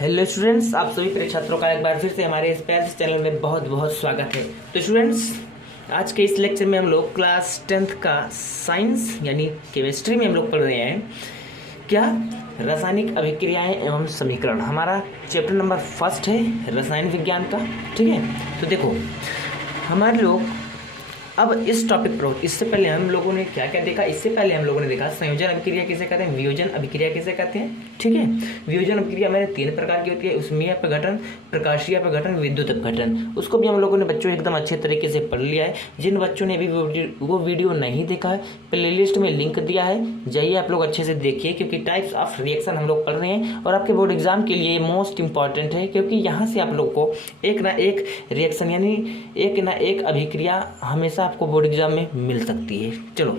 Hello students, आप सभी प्रिय छात्रों का एक बार फिर से हमारे इस प्यारे से चैनल में बहुत बहुत स्वागत है। तो स्टूडेंट्स, आज के इस लेक्चर में हम लोग क्लास 10th का साइंस यानी केमिस्ट्री में हम लोग पढ़ रहे हैं क्या रासायनिक अभिक्रियाएं एवं समीकरण। हमारा चैप्टर नंबर 1 है रसायन विज्ञान का। ठीक है, तो देखो हमारे लोग अब इस टॉपिक पर इससे पहले हम लोगों ने क्या क्या देखा। इससे पहले हम लोगों ने देखा संयोजन अभिक्रिया किसे कहते हैं, वियोजन अभिक्रिया किसे कहते हैं। ठीक है, वियोजन अभिक्रिया हमारे 3 प्रकार की होती है, उष्मीय अपघटन, प्रकाशीय अपघटन, विद्युत अपघटन। उसको भी हम लोगों ने बच्चों एकदम अच्छे तरीके से पढ़ लिया है। जिन बच्चों ने अभी वो वीडियो नहीं देखा है, प्ले लिस्ट में लिंक दिया है, जाइए आप लोग अच्छे से देखिए, क्योंकि टाइप्स ऑफ रिएक्शन हम लोग पढ़ रहे हैं और आपके बोर्ड एग्जाम के लिए मोस्ट इंपॉर्टेंट है, क्योंकि यहाँ से आप लोग को एक ना एक रिएक्शन यानी एक ना एक अभिक्रिया हमेशा आपको बोर्ड एग्जाम में मिल सकती है। चलो,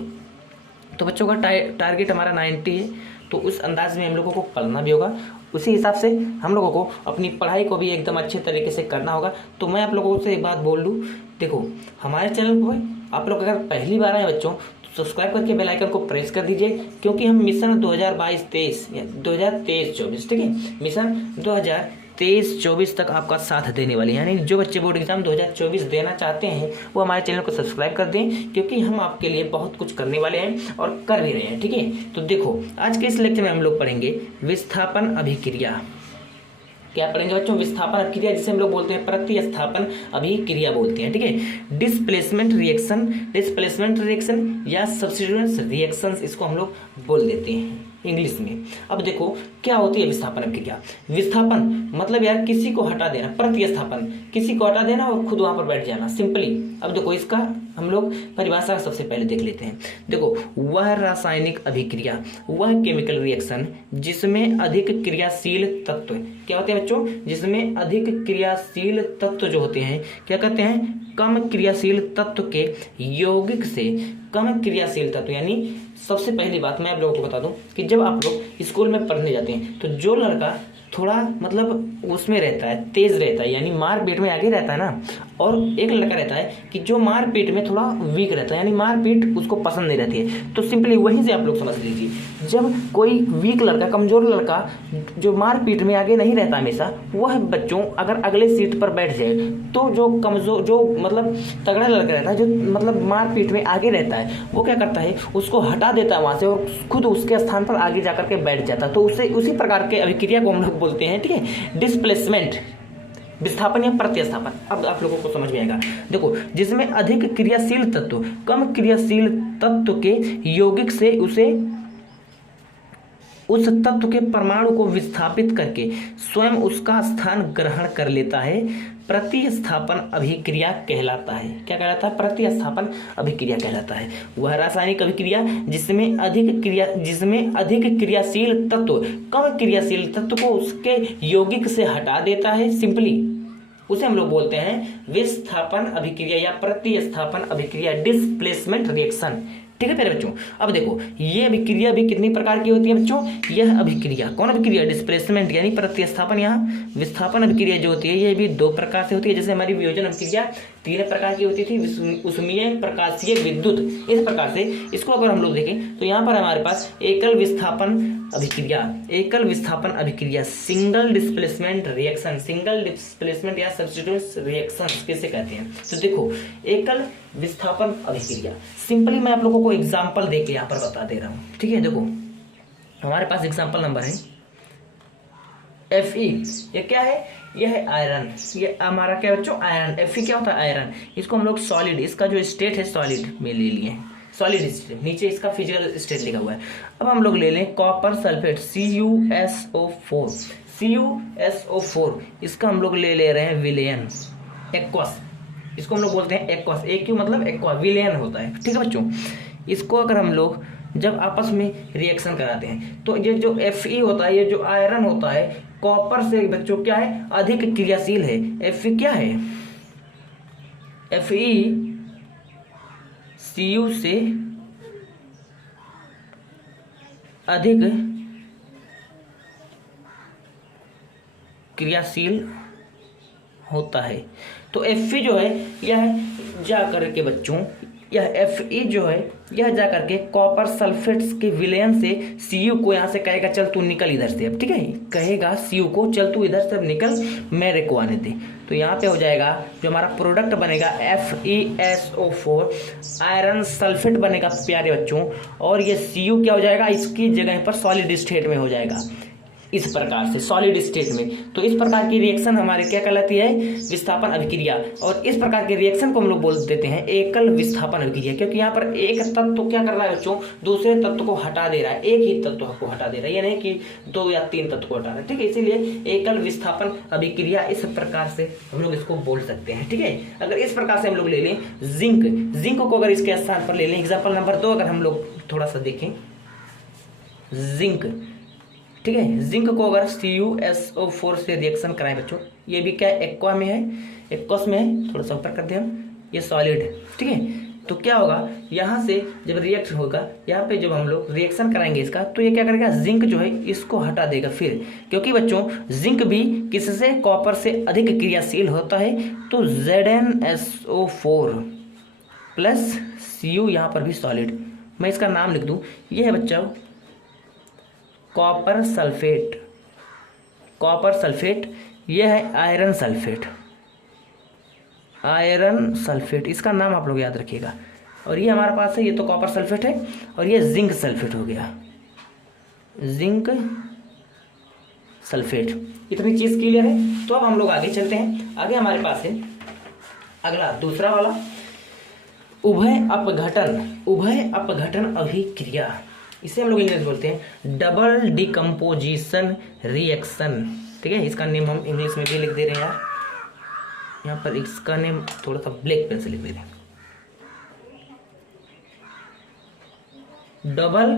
तो बच्चों का टारगेट हमारा 90 है, तो उस अंदाज में हम लोगों को पढ़ना भी होगा। उसी हिसाब से हम लोगों को अपनी पढ़ाई को भी एकदम अच्छे तरीके से करना होगा। तो मैं आप लोगों से एक बात बोल दूं, देखो हमारे चैनल पर आप लोग अगर पहली बार आए बच्चों तो सब्सक्राइब करके बेल आइकन को प्रेस कर दीजिए, क्योंकि हम मिशन 2023-24 ठीक है, मिशन 2023-24 तक आपका साथ देने वाले, यानी जो बच्चे बोर्ड एग्जाम 2024 देना चाहते हैं वो हमारे चैनल को सब्सक्राइब कर दें, क्योंकि हम आपके लिए बहुत कुछ करने वाले हैं और कर भी रहे हैं। ठीक है, तो देखो आज के इस लेक्चर में हम लोग पढ़ेंगे विस्थापन अभिक्रिया। क्या पढ़ेंगे बच्चों? विस्थापन अभिक्रिया, जिसे हम लोग बोलते हैं प्रतिस्थापन अभिक्रिया बोलते हैं। ठीक है, डिस्प्लेसमेंट रिएक्शन या सब्स्टिट्यूएंट्स रिएक्शंस इसको हम लोग बोल देते हैं इंग्लिश में। अब देखो क्या होती है विस्थापन अभिक्रिया। विस्थापन मतलब यार किसी को हटा देना, प्रतिस्थापन किसी को हटा देना और खुद वहां पर बैठ जाना, सिंपली। अब देखो इसका हम लोग परिभाषा सबसे पहले देख लेते हैं। देखो, वह रासायनिक अभिक्रिया, वह केमिकल रिएक्शन जिसमें अधिक क्रियाशील तत्व, क्या होते हैं बच्चों? जिसमें अधिक क्रियाशील तत्व जो होते हैं क्या कहते हैं? कम क्रियाशील तत्व के यौगिक से कम क्रियाशील तत्व। यानी सबसे पहली बात मैं आप लोगों को बता दूं कि जब आप लोग स्कूल में पढ़ने जाते हैं तो जो लड़का थोड़ा मतलब उसमें रहता है, तेज रहता है, यानी मारपीट में आगे रहता है ना, और एक लड़का रहता है कि जो मारपीट में थोड़ा वीक रहता है, यानी मारपीट उसको पसंद नहीं रहती है। तो सिंपली वहीं से आप लोग समझ लीजिए, जब कोई वीक लड़का, कमजोर लड़का जो मारपीट में आगे नहीं रहता हमेशा, वह बच्चों अगर अगले सीट पर बैठ जाए तो जो कमजोर, जो मतलब तगड़ा लड़का रहता है, जो मतलब मारपीट में आगे रहता है, वो क्या करता है? उसको हटा देता है वहां से और खुद उसके स्थान पर आगे जाकर के बैठ जाता है। तो उससे उसी प्रकार के अभिक्रिया को हम लोग बोलते हैं, ठीक है, डिस्प्लेसमेंट, विस्थापन या प्रतिस्थापन। अब आप लोगों को समझ में आएगा। देखो, जिसमें अधिक क्रियाशील तत्व कम क्रियाशील तत्व के यौगिक से उस तत्व के परमाणु को विस्थापित करके स्वयं उसका स्थान ग्रहण कर लेता है, प्रतिस्थापन अभिक्रिया कहलाता है। क्या कहलाता है? प्रतिस्थापन अभिक्रिया कहलाता है। वह रासायनिक अभिक्रिया जिसमें अधिक क्रियाशील तत्व कम क्रियाशील तत्व को उसके यौगिक से हटा देता है, सिंपली उसे हम लोग बोलते हैं विस्थापन अभिक्रिया या प्रतिस्थापन अभिक्रिया, डिस्प्लेसमेंट रिएक्शन। ठीक है प्यारे बच्चों, अब देखो ये अभिक्रिया भी कितनी प्रकार की होती है बच्चों? यह अभिक्रिया, कौन अभिक्रिया? डिस्प्लेसमेंट यानी प्रतिस्थापन, यहाँ विस्थापन अभिक्रिया जो होती है ये भी 2 प्रकार से होती है। जैसे हमारी वियोजन अभिक्रिया 3 प्रकार की होती थी, उष्मीय, प्रकाशीय, विद्युत। इस प्रकार से इसको अगर हम लोग देखें तो यहाँ पर हमारे पास एकल विस्थापन अभिक्रिया, single displacement reaction, single displacement या सब्स्टिट्यूएंट्स रिएक्शन किसे कहते हैं? तो देखो एकल विस्थापन अभिक्रिया, सिंपली मैं आप लोगों को एग्जांपल देके यहाँ पर बता दे रहा हूँ। ठीक है, देखो हमारे पास एग्जांपल नंबर है Fe। ये क्या है? यह है आयरन। ये हमारा क्या बच्चों? आयरन। Fe क्या होता है? आयरन। इसको हम लोग सॉलिड, इसका जो स्टेट है सॉलिड में ले लिए, सॉलिड स्टेट, नीचे इसका फिजिकल स्टेट लिखा हुआ है। अब हम लोग ले लें कॉपर सल्फेट CuSO4, इसका हम लोग ले रहे हैं विलेयन, एक्वस, इसको हम लोग बोलते हैं एक्वस। AQ मतलब एक्वा, विलेयन होता है। ठीक है बच्चों, इसको अगर हम लोग जब आपस में रिएक्शन कराते हैं तो ये जो Fe होता है, ये जो आयरन होता है कॉपर से बच्चों क्या है? अधिक क्रियाशील है। Fe क्या है? Fe Cu से अधिक क्रियाशील होता है। तो Fe जो है यह जा करके बच्चों यह Fe जो है यह जा करके कॉपर सल्फेट्स के विलयन से Cu को यहाँ से कहेगा चल तू निकल इधर से, अब ठीक है, कहेगा Cu को चल तू इधर से अब निकल, मेरे को आने दे। तो यहाँ पे हो जाएगा जो हमारा प्रोडक्ट बनेगा FeSO4 आयरन सल्फेट बनेगा प्यारे बच्चों, और ये Cu क्या हो जाएगा, इसकी जगह पर सॉलिड स्टेट में हो जाएगा, इस प्रकार से सॉलिड स्टेट में। तो इस प्रकार की रिएक्शन हमारी क्या कहलाती है, विस्थापन अभिक्रिया। और इस प्रकार के रिएक्शन को हम लोग बोल देते हैं एकल विस्थापन अभिक्रिया, क्योंकि यहाँ पर एक तत्व तो क्या कर रहा है बच्चों, दूसरे तत्व को हटा दे रहा है, एक ही तत्व को हटा दे रहा है, ये नहीं कि 2 या 3 तत्व को हटा रहा है, ठीक है। इसीलिए एकल विस्थापन अभिक्रिया इस प्रकार से हम लोग इसको बोल सकते हैं, ठीक है। अगर इस प्रकार से हम लोग ले लें जिंक को अगर इसके स्थान पर ले लें, एग्जाम्पल नंबर 2 अगर हम लोग थोड़ा सा देखें, जिंक, ठीक है, जिंक को अगर CuSO4 से रिएक्शन कराएं बच्चों, ये भी क्या एक्वा में है, एक्वस में है, थोड़ा सा ऊपर कर दें हम, ये सॉलिड है, ठीक है। तो क्या होगा, यहाँ से जब रिएक्ट होगा, यहाँ पे जब हम लोग रिएक्शन कराएंगे इसका, तो ये क्या करेगा, जिंक जो है इसको हटा देगा फिर, क्योंकि बच्चों जिंक भी किससे, कॉपर से अधिक क्रियाशील होता है। तो ZnSO4 प्लस Cu, यहाँ पर भी सॉलिड, मैं इसका नाम लिख दूँ, ये है बच्चों कॉपर सल्फेट, कॉपर सल्फेट, यह है आयरन सल्फेट, आयरन सल्फेट, इसका नाम आप लोग याद रखिएगा। और ये हमारे पास है, ये तो कॉपर सल्फेट है, और ये जिंक सल्फेट हो गया, जिंक सल्फेट। इतनी चीज क्लियर है। तो अब हम लोग आगे चलते हैं, आगे हमारे पास है अगला दूसरा वाला उभय अपघटन अभिक्रिया, इसे हम लोग इंग्लिश बोलते हैं डबल डिकम्पोजिशन रिएक्शन, ठीक है। इसका नेम हम इंग्लिश में भी लिख दे रहे हैं यार, यहाँ पर इसका नेम थोड़ा सा ब्लैक पेन से लिख दे रहे हैं, double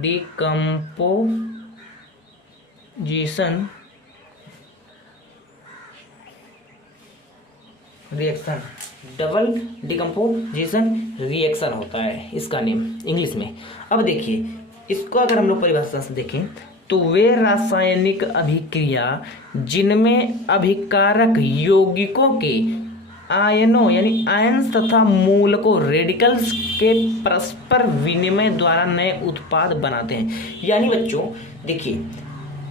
decomposition reaction, double decomposition reaction होता है इसका नेम इंग्लिश में। अब देखिए इसको अगर हम लोग परिभाषा से देखें तो वे रासायनिक अभिक्रिया जिनमें अभिकारक यौगिकों के आयनों यानी आयन्स तथा मूलकों रेडिकल्स के परस्पर विनिमय द्वारा नए उत्पाद बनाते हैं। यानी बच्चों देखिए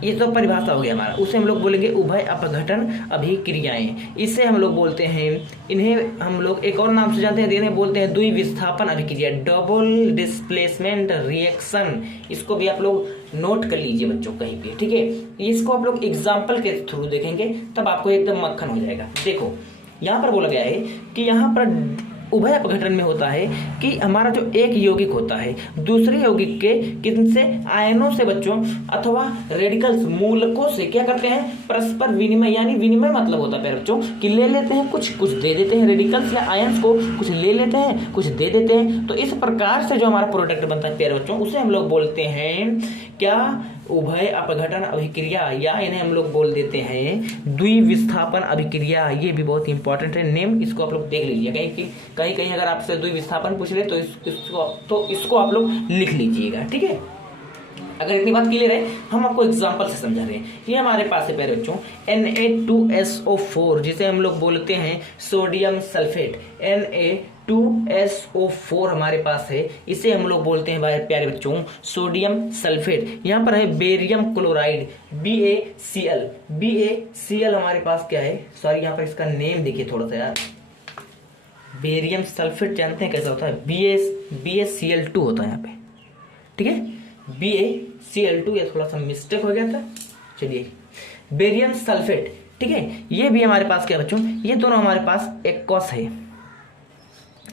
ये तो परिभाषा हो गया हमारा, उसे हम लोग बोलेंगे उभय अपघटन अभिक्रियाएं, इसे हम लोग बोलते हैं, इन्हें हम लोग एक और नाम से जानते हैं, इन्हें बोलते हैं द्विविस्थापन अभिक्रिया, डबल डिस्प्लेसमेंट रिएक्शन। इसको भी आप लोग नोट कर लीजिए बच्चों कहीं पे, ठीक है। इसको आप लोग एग्जाम्पल के थ्रू देखेंगे तब आपको एकदम मक्खन हो जाएगा। देखो यहाँ पर बोला गया है कि यहाँ पर उभय अपघटन में होता है कि हमारा जो एक यौगिक होता है दूसरे यौगिक के किनसे आयनों से बच्चों अथवा रेडिकल्स मूलकों से क्या करते हैं, परस्पर विनिमय, यानी विनिमय मतलब होता है बच्चों कि ले लेते हैं कुछ दे देते हैं, रेडिकल्स या आयन्स को कुछ ले लेते हैं कुछ दे देते हैं। तो इस प्रकार से जो हमारा प्रोडक्ट बनता है प्यारे बच्चों उसे हम लोग बोलते हैं क्या, उभय अपघटन अभिक्रिया, या इन्हें हम लोग बोल देते हैं द्विविस्थापन अभिक्रिया। ये भी बहुत इंपॉर्टेंट है नेम, इसको आप लोग देख लीजिए, कहीं अगर आपसे द्विविस्थापन पूछ ले तो इसको आप लोग लिख लीजिएगा, ठीक है। अगर इतनी बात क्लियर है, हम आपको एग्जांपल से समझा रहे हैं। ये हमारे पास है प्यारे बच्चों Na2SO4 जिसे हम लोग बोलते हैं सोडियम सल्फेट, Na2SO4 हमारे पास है, इसे हम लोग बोलते हैं भाई प्यारे बच्चों सोडियम सल्फेट। यहाँ पर है बेरियम क्लोराइड BaCl हमारे पास क्या है, सॉरी यहाँ पर इसका नेम देखिए थोड़ा सा यार, बेरियम सल्फेट जानते हैं कैसा होता है, BaCl2 होता है यहाँ पे, ठीक है, BaCl2, ये थोड़ा सा मिस्टेक हो गया था, चलिए बेरियम सल्फेट, ठीक है। ये भी हमारे पास क्या बच्चों, ये दोनों हमारे पास एक्वस है,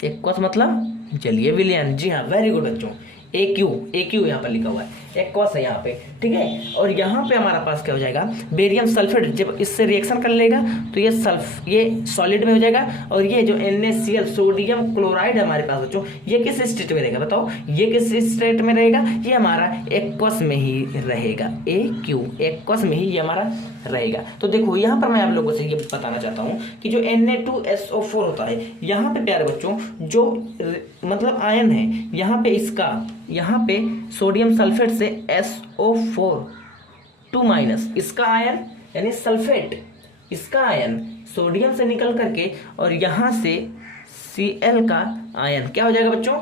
एक्वस मतलब जलीय विलयन, जी हाँ वेरी गुड बच्चों, AQ यहाँ पर लिखा हुआ है, एक्वस है यहाँ पे, ठीक है। और यहाँ पे हमारा पास क्या हो जाएगा, बेरियम सल्फेट जब इससे रिएक्शन कर लेगा तो ये सॉलिड में हो जाएगा, और ये जो NaCl सोडियम क्लोराइड हमारे पास बच्चों ये किस स्टेट में रहेगा बताओ, ये किस स्टेट में रहेगा, ये हमारा एक्वस में ही रहेगा, AQ एक्वस में ही ये हमारा रहेगा। तो देखो यहाँ पर मैं आप लोगों से ये बताना चाहता हूँ कि जो Na2SO4 होता है, यहाँ पे प्यारे बच्चों जो मतलब आयन है, यहाँ पे इसका, यहाँ पे सोडियम सल्फेट से SO4 माइनस, इसका आयन यानी सल्फेट, इसका आयन सोडियम से निकल करके और यहाँ से Cl का आयन क्या हो जाएगा बच्चों,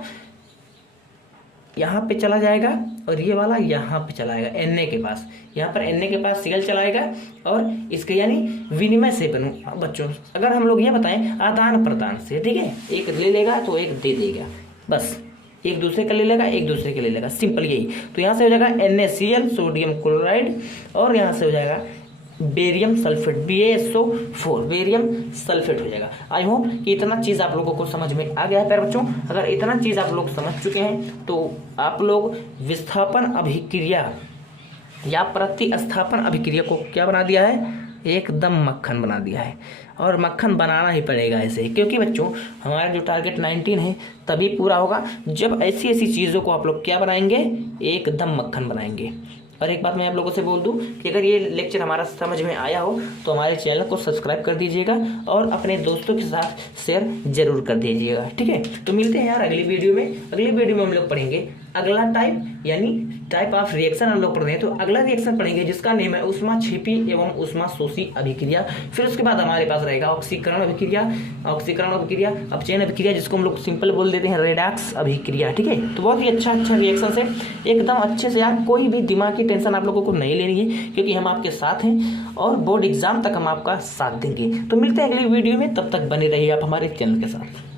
यहाँ पे चला जाएगा और ये वाला यहाँ पे चला जाएगा Na के पास, यहाँ पर Na के पास Cl चलाएगा और इसके यानी विनिमय से बनू बच्चों, अगर हम लोग ये बताएं आदान प्रदान से, ठीक है, एक ले लेगा तो एक दे देगा, बस एक दूसरे का ले लेगा एक दूसरे का ले लेगा, सिंपल यही। तो यहाँ से हो जाएगा NaCl सोडियम क्लोराइड और यहाँ से हो जाएगा barium sulphate BaSO4 barium sulphate हो जाएगा। आई होप कि इतना चीज़ आप लोगों को समझ में आ गया है प्यारे बच्चों। अगर इतना चीज़ आप लोग समझ चुके हैं तो आप लोग विस्थापन अभिक्रिया या प्रतिस्थापन अभिक्रिया को क्या बना दिया है, एकदम मक्खन बना दिया है। और मक्खन बनाना ही पड़ेगा ऐसे, क्योंकि बच्चों हमारा जो टारगेट 19 है तभी पूरा होगा जब ऐसी ऐसी चीज़ों को आप लोग क्या बनाएंगे, एकदम मक्खन बनाएंगे। और एक बात मैं आप लोगों से बोल दूं कि अगर ये लेक्चर हमारा समझ में आया हो तो हमारे चैनल को सब्सक्राइब कर दीजिएगा और अपने दोस्तों के साथ शेयर जरूर कर दीजिएगा, ठीक है। तो मिलते हैं यार अगली वीडियो में। अगली वीडियो में हम लोग पढ़ेंगे अगला टाइप यानी टाइप ऑफ रिएक्शन हम लोग पढ़ते हैं। तो अगला रिएक्शन पढ़ेंगे जिसका नेम है ऊष्माक्षेपी एवं ऊष्माशोषी अभिक्रिया। फिर उसके बाद हमारे पास रहेगा ऑक्सीकरण अभिक्रिया, अपचयन अभिक्रिया जिसको हम लोग सिंपल बोल देते हैं रेडॉक्स अभिक्रिया, ठीक है। तो बहुत ही अच्छा रिएक्शन है, एकदम अच्छे से यार, कोई भी दिमाग की टेंशन आप लोगों को नहीं लेनी है क्योंकि हम आपके साथ हैं और बोर्ड एग्जाम तक हम आपका साथ देंगे। तो मिलते हैं अगली वीडियो में, तब तक बने रहिए आप हमारे चैनल के साथ।